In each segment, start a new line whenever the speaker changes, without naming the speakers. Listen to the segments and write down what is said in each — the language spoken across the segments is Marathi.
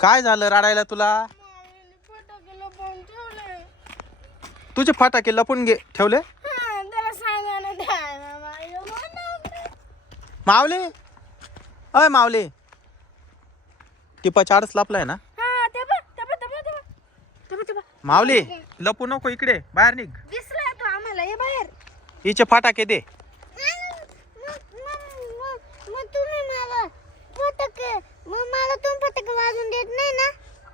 काय झालं रडायला तुला
फटाके लपवून ठेवले
तुझे फटाके लपून घे ठेवले
हा, त्याला सांगा ना द्यायला माझ्या मनावर.
मावले अय मावले टिपा चारच लपलाय ना
हा, ते बघ, ते बघ, ते बघ, ते बघ. ते बघ, ते बघ.
मावले लपू नको इकडे बाहेर निघ
तो आम्हाला ये बाहेर
हिचे फटाके दे
मग तुम्ही मला फटाके मग मला तुम्ही वाजून देत नाही ना?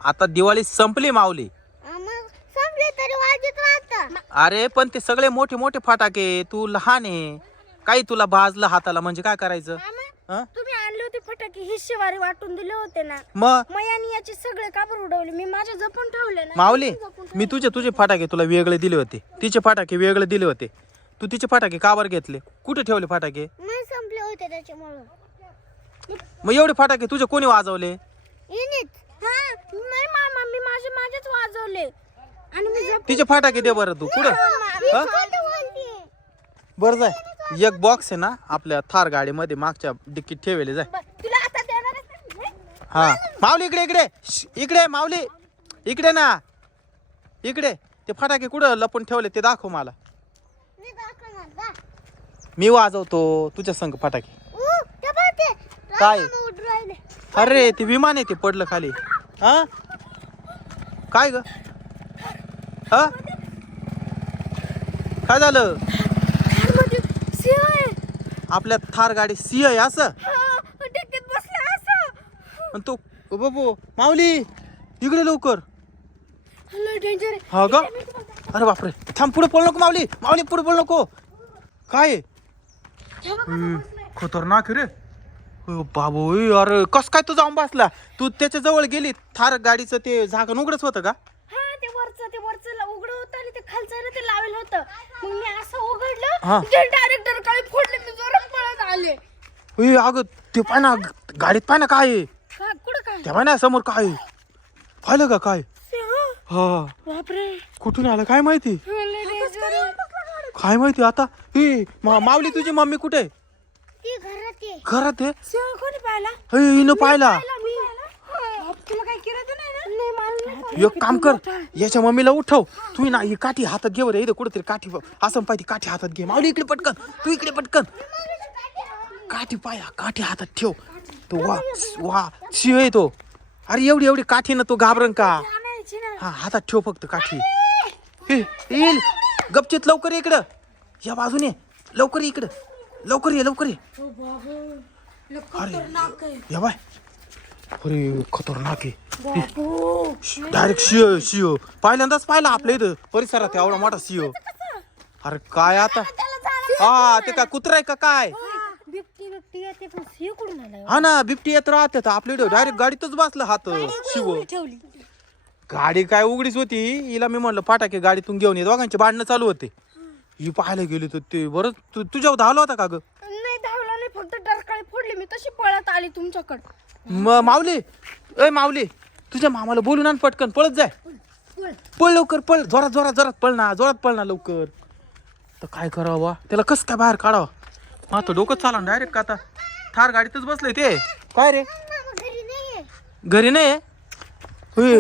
आता दिवाळी संपली मावली
मग संपले तरी वाजत वाजता
अरे पण ते सगळे मोठे मोठे फटाके तू लहान आहे. काही तुला भाजलं हाताला म्हणजे काय करायचं? हं?
तुम्ही आणले होते फटाके हिस्सेवारी वाटून दिले होते ना.
मग?
मग यांनी याचे सगळे काबर उडवले? मी माझे जपून ठेवले ना.
माऊली मी तुझे तुझे फटाके तुला वेगळे दिले होते. तिचे फटाके वेगळे दिले होते. तू तिचे फटाके कावर घेतले? कुठे ठेवले फटाके?
संपले होते त्याच्यामुळं.
मग एवढे फटाके तुझे कोणी वाजवले?
येणेच हा नाही मामा मी माझे माझेच वाजवले. आणि मी
तिचे फटाके दे बरं तू. कुठं? हं? बरं जाय. एक बॉक्स आहे ना आपल्या थार गाडीमध्ये मागच्या डिक्कीत ठेवले जाय.
तुला आता देणारच नाही.
हा. माऊली इकडे इकडे. श्श, इकडे माऊली. इकडे ना. इकडे. ते फटाके कुठं लपून ठेवले ते दाखव मला.
मी दाखवणार जा.
मी वाजवतो तुझ्या संग फटाके.
ऊ, ते बघ ते.
काय? अरे ते विमान आहे ते पडलं खाली. हा? काय ग? हा? काय झालं. आपल्या थार गाडी सिंह आहे असं. आणि तो ओ बाबू माऊली इकडे लवकर. हा ग? अरे बापरे थांब पुढे बोल नको माऊली. माऊली पुढे बोल नको. काय?
हे
हम्म, खतरनाक आहे रे. बाबू ए, अरे कस काय तू जाऊन बसला? तू त्याच्याजवळ गेली थार गाडीचं ते झाकण उघडच होतं का?
हा ते वरचं ते वरचं ला- उघडं होतं आणि ते खालचं आहे ना ते लावेल होतं. मग मी असं उघडलं
हा.
ते डायरेक्ट डरकाळी फोडले मी जोरात पळत आले.
ए, अगं ते पाय ना गाडीत पाय ना काय आहे?
का कुठं काय?
त्या पाय ना समोर काय आहे? पाहिलं का काय?
सिंह?
हा.
बापरे.
कुठून आलं काय माहिती?
लय danger आहे.
काय माहिती आता? ए मा- माऊली तुझी मम्मी कुठे? आहे?
ती घरात आहे
घरात आहे
सिंह कोणी पाहिला?
हिनं पाहिला.
पाहिला? मी बाप, तुला काही केलं तर नाही ना? नाही मला नाही
एक काम कर. याच्या मम्मीला उठव. तू ना ही काठी हातात घे बरं इथं कुठेतरी काठी असं पाहिजे काठी हातात घे. माऊली इकडे पटकन. तू इकडे पटकन. काठी पाया काठी हातात ठेव. तो वा वा शिव आहे तो. अरे एवढी एवढी काठी ना तो घाबरन का?
आणायची ना.
हा हातात ठेव फक्त काठी. येईल. गपचित लवकर ये इकडं. या बाजूने. लवकर ये इकडं. लवकर ये लवकर ये. अरे या बाय. अरे खतरनाक आहे. डायरेक्ट शिव शिव पहिल्यांदाच पाहिला आपल्या इथं. परिसरात एवढा मोठा शिव अरे काय आता? हा ते काय कुत्रा आहे का काय?
येते
हा ना बिबटी येत राहते आपल्या इथं डायरेक्ट गाडीतच बसला हात शिव गाडी काय उघडीच होती. हिला मी म्हणलं फटाके गाडीतून घेऊन ये. दोघांचे भांडणं चालू होते. ही पाहायला गेली तर ते बरं. तू तुझ्यावर धावला होता का ग?
नाही धावला नाही फक्त डरकाळी फोडली मी. तशी पळत आली तुमच्याकडे.
म माऊली. ए माऊली. तुझ्या मामाला बोलून आण पटकन. पळत जाय. पळ लवकर पळ. जोरात जोरात जोरात पळ ना. जोरात पळ ना लवकर. तर काय करावं? बा त्याला कसं काय बाहेर काढावं? तर डोकं चाला डायरेक्ट का आता. थार गाडीतच बसलंय ते. काय रे?
घरी नाहीये.
घरी नाही आहे? होय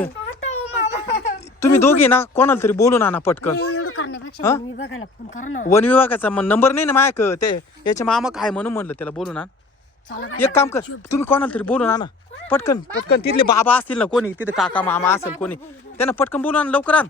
तुम्ही दोघी ना कोणाला तरी बोलून आणा पटकन.
एवढं करण्यापेक्षा मी बघायला फोन करा ना
वन विभागाचा मग नंबर नाही ना मायक ते याचे मामा काय म्हणून म्हणलं त्याला बोलून आण.
चला
एक काम कर तुम्ही कोणाला तरी बोलून आणा. पटकन पटकन तिथले बाबा असतील ना कोणी तिथे काका मामा असेल कोणी त्यांना पटकन बोलून आण लवकर आण.